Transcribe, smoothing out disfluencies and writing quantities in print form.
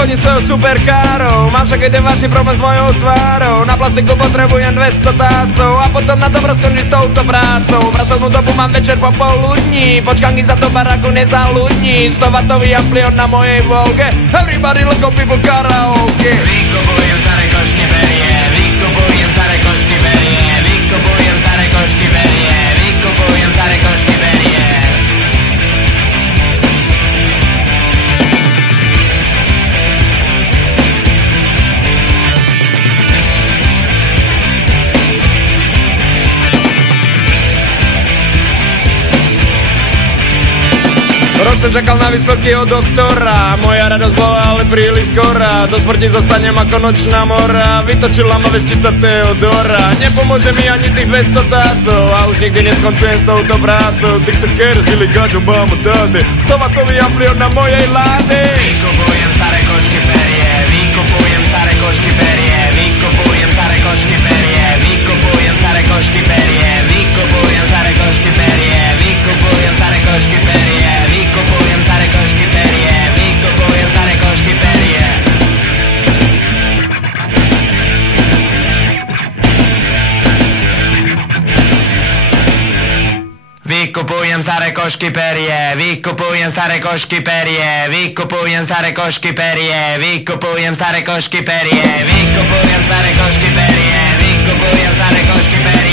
chodím svojou superkárou. Mám však jeden vážny problém s mojou tvárou. Na plastiku potrebujem 200 tácov a potom na dobro skončí s touto prácou. Pracovnú dobu mám večer popoludní, počkanky za to baráku nezaludní. 100W amplion na mojej Volge. Everybody let's go people karaoke. Vykupujem staré košky berie, vykupujem staré košky berie, vykupujem staré košky berie, vykupujem staré košky berie. Rok som čakal na výsledky od doktora, moja radosť bola ale príliš skorá. Do smrti zostanem ako nočná mora, vytočila ma veštica Teodora. Nepomôže mi ani tých 200 tácov a už nikdy neskoncujem s touto prácou. Dixon Cares, Billy Gudge, Obama, Daddy, 100W amplion na mojej lády. Vykupujem staré košky berie, vykupujem staré košky berie, vykupujem staré košky berie, vykupujem staré košky berie, vykupujem staré košky berie, vykupujem staré košky berie, vykupujem staré košky berie, vykupujem staré košky berie. Vykupujem staré košky perie, vykupujem staré košky perie, vykupujem staré košky perie, vykupujem staré košky perie, vykupujem staré košky perie, vykupujem staré košky perie.